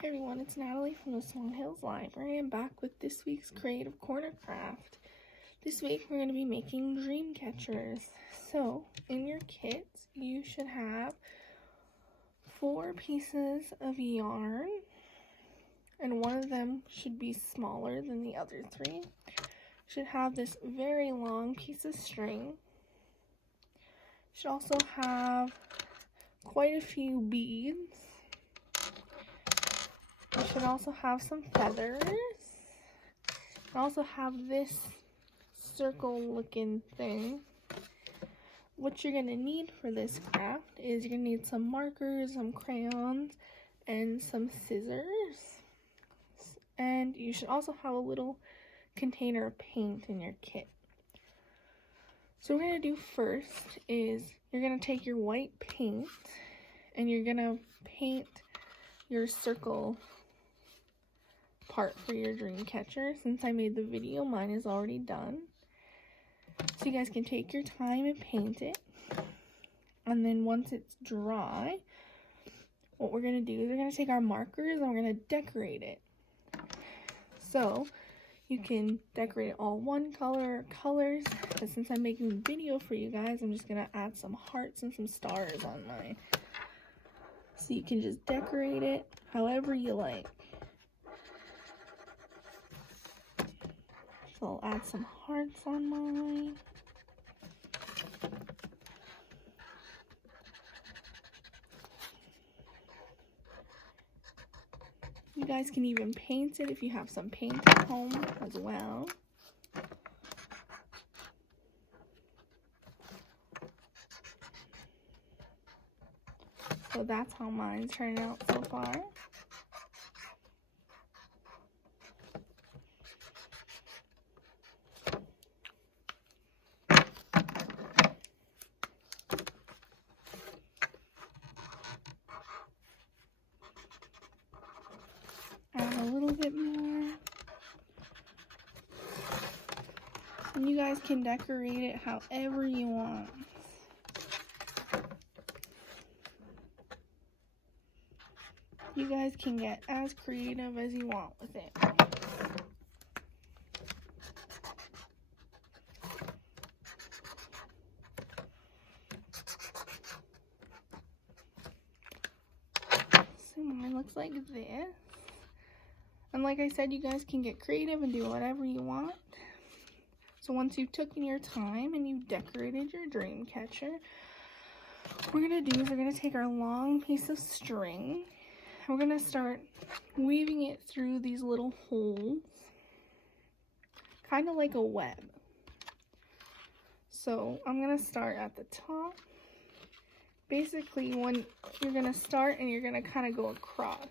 Hey everyone, it's Natalie from the Swan Hills Library. I'm back with this week's Creative Corner craft. This week we're going to be making dream catchers. So, in your kits, you should have 4 pieces of yarn, and one of them should be smaller than the other 3. Should have this very long piece of string. Should also have quite a few beads. I should also have some feathers. I also have this circle looking thing. What you're going to need for this craft is you're going to need some markers, some crayons, and some scissors. And you should also have a little container of paint in your kit. So what we're going to do first is you're going to take your white paint and you're going to paint your circle part for your dream catcher. Since I made the video, mine is already done. So you guys can take your time and paint it. And then once it's dry, what we're going to do is we're going to take our markers and we're going to decorate it. So you can decorate it all one color or colors. But since I'm making a video for you guys, I'm just going to add some hearts and some stars on mine. So you can just decorate it however you like. So I'll add some hearts on mine. You guys can even paint it if you have some paint at home as well. So that's how mine's turned out so far. Add a little bit more. And you guys can decorate it however you want. You guys can get as creative as you want with it. So mine looks like this. And like I said, you guys can get creative and do whatever you want. So once you've taken your time and you've decorated your dream catcher, what we're going to do is we're going to take our long piece of string. And we're going to start weaving it through these little holes, kind of like a web. So I'm going to start at the top. Basically, when you're going to start and you're going to kind of go across.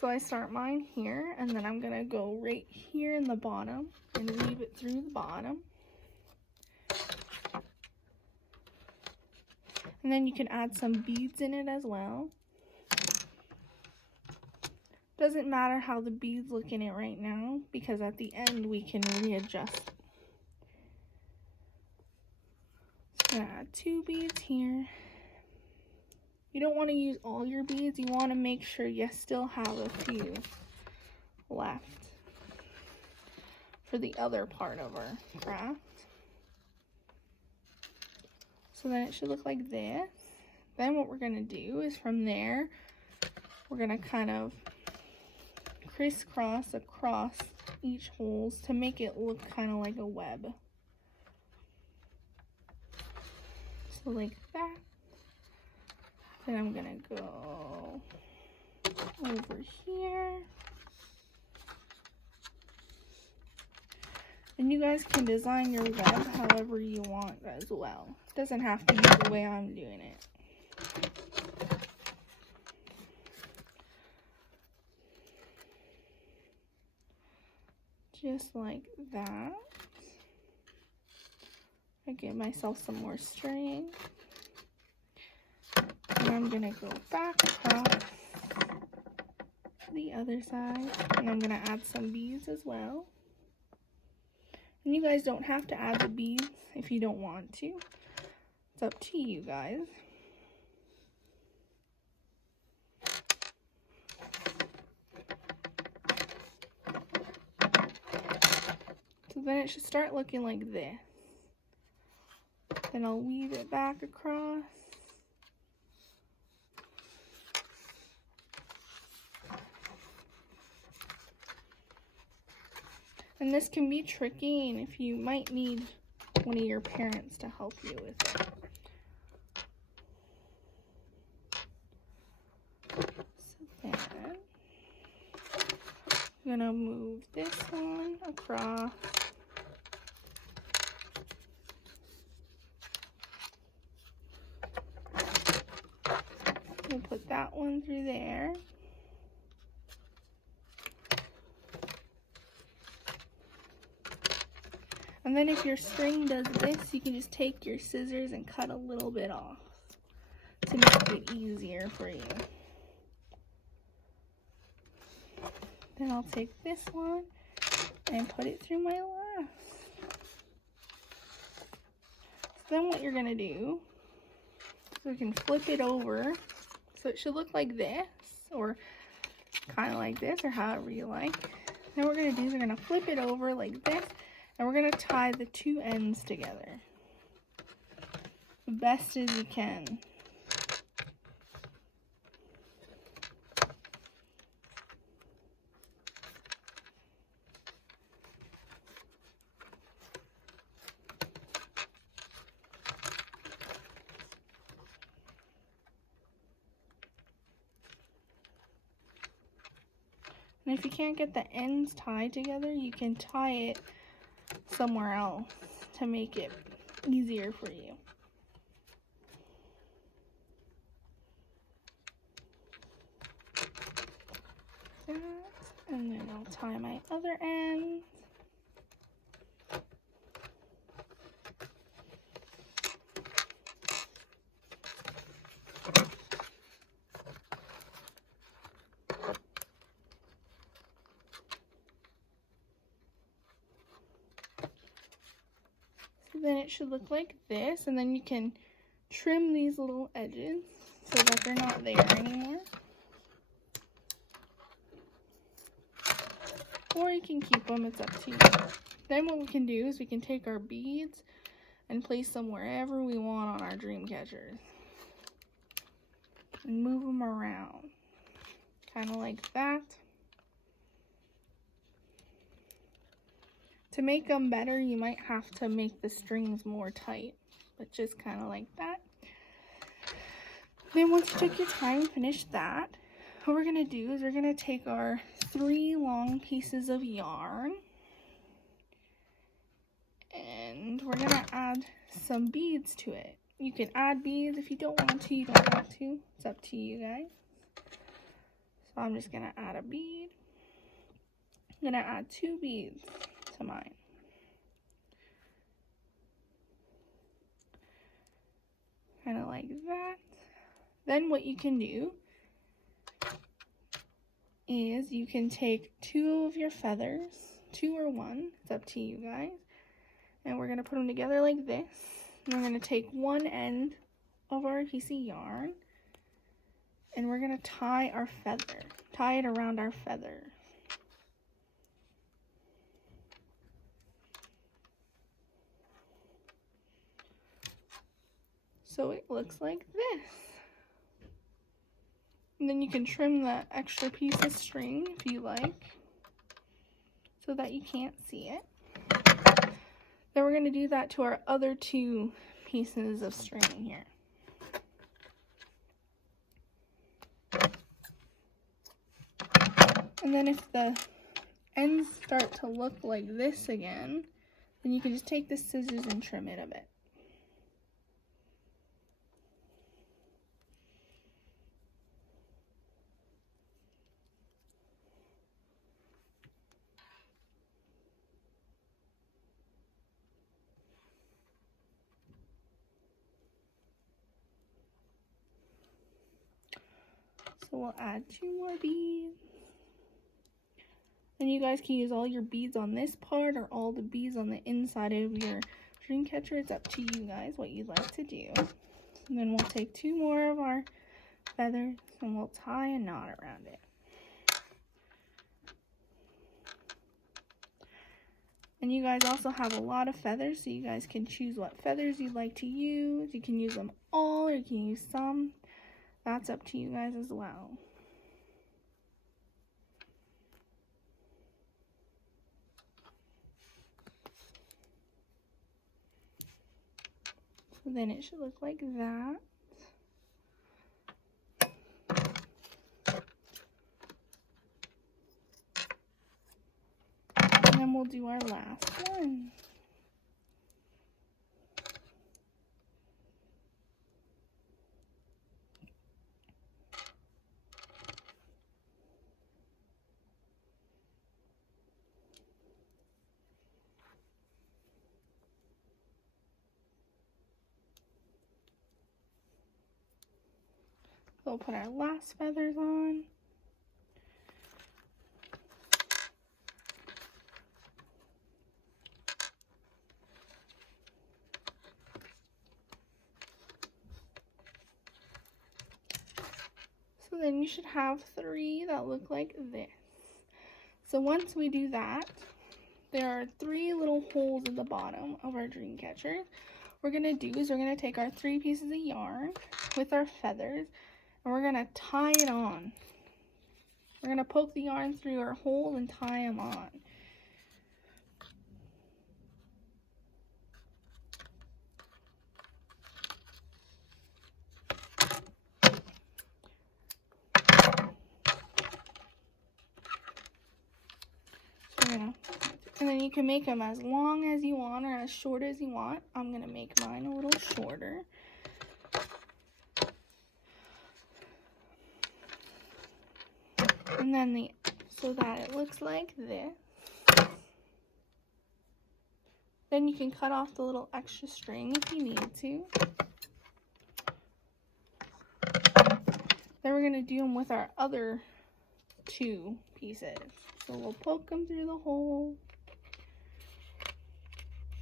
So I start mine here, and then I'm going to go right here in the bottom and weave it through the bottom. And then you can add some beads in it as well. Doesn't matter how the beads look in it right now, because at the end we can readjust. So I'm going to add 2 beads here. You don't want to use all your beads. You want to make sure you still have a few left for the other part of our craft. So then it should look like this. Then what we're going to do is from there, we're going to kind of crisscross across each holes to make it look kind of like a web. So like that. Then I'm going to go over here. And you guys can design your web however you want as well. It doesn't have to be the way I'm doing it. Just like that. I give myself some more string. And I'm going to go back across the other side. And I'm going to add some beads as well. And you guys don't have to add the beads if you don't want to. It's up to you guys. then it should start looking like this. Then I'll weave it back across. And this can be tricky, and if you might need one of your parents to help you with it. So then, I'm gonna move this one across. We'll put that one through there. And then if your string does this, you can just take your scissors and cut a little bit off to make it easier for you. Then I'll take this one and put it through my last. So then what you're gonna do, so we can flip it over. So it should look like this, or kind of like this, or however you like. Then what we're gonna do is we're gonna flip it over like this, and we're gonna tie the two ends together the best as you can. And if you can't get the ends tied together, you can tie it somewhere else to make it easier for you. That, and then I'll tie my other end. Then it should look like this, and then you can trim these little edges so that they're not there anymore. Or you can keep them, it's up to you. Then what we can do is we can take our beads and place them wherever we want on our dream catchers. And move them around, kind of like that. To make them better, you might have to make the strings more tight, but just kind of like that. Then once you took your time and finished that, what we're going to do is we're going to take our 3 long pieces of yarn, and we're going to add some beads to it. You can add beads if you don't want to, you don't want to. It's up to you guys. So I'm just going to add a bead. I'm going to add 2 beads to mine. Kind of like that. Then what you can do is you can take 2 of your feathers, 2 or 1, it's up to you guys, and we're going to put them together like this. And we're going to take one end of our piece of yarn, and we're going to tie our feather, tie it around our feather. So it looks like this. And then you can trim the extra piece of string if you like, so that you can't see it. Then we're going to do that to our other 2 pieces of string here. And then if the ends start to look like this again, then you can just take the scissors and trim it a bit. So we'll add 2 more beads. And you guys can use all your beads on this part or all the beads on the inside of your dream catcher. It's up to you guys what you'd like to do. And then we'll take 2 more of our feathers and we'll tie a knot around it. And you guys also have a lot of feathers, so you guys can choose what feathers you'd like to use. You can use them all, or you can use some. That's up to you guys as well. So then it should look like that. And then we'll do our last one. We'll put our last feathers on. So then you should have 3 that look like this. So once we do that, there are 3 little holes at the bottom of our dream catcher. What we're gonna do is we're gonna take our 3 pieces of yarn with our feathers, and we're gonna tie it on. We're gonna poke the yarn through our hole and tie them on. And then you can make them as long as you want or as short as you want. I'm gonna make mine a little shorter. And then so that it looks like this. Then you can cut off the little extra string if you need to. Then we're gonna do them with our other 2 pieces. So we'll poke them through the hole.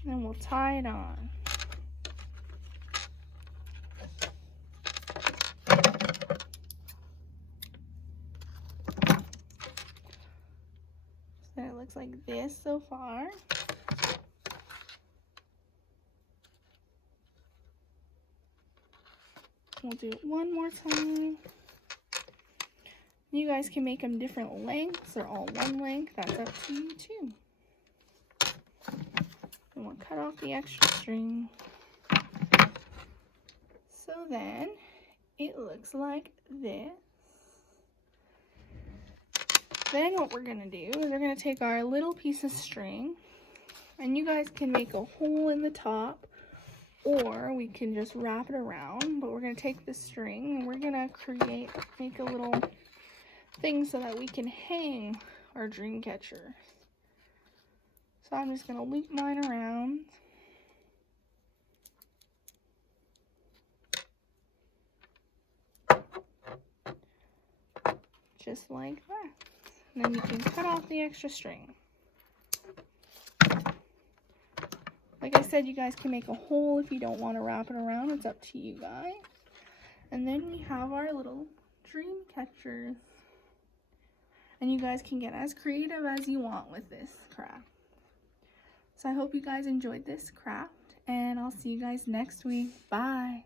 And we'll tie it on. So it looks like this so far. We'll do it one more time. You guys can make them different lengths or all one length. That's up to you too. And we'll cut off the extra string. So then it looks like this. Then what we're gonna do is we're gonna take our little piece of string, and you guys can make a hole in the top, or we can just wrap it around. But we're gonna take the string and we're gonna make a little thing so that we can hang our dream catcher. So I'm just gonna loop mine around. Just like that. And then you can cut off the extra string. Like I said, you guys can make a hole if you don't want to wrap it around. It's up to you guys. And then we have our little dream catchers. And you guys can get as creative as you want with this craft. So I hope you guys enjoyed this craft, and I'll see you guys next week. Bye.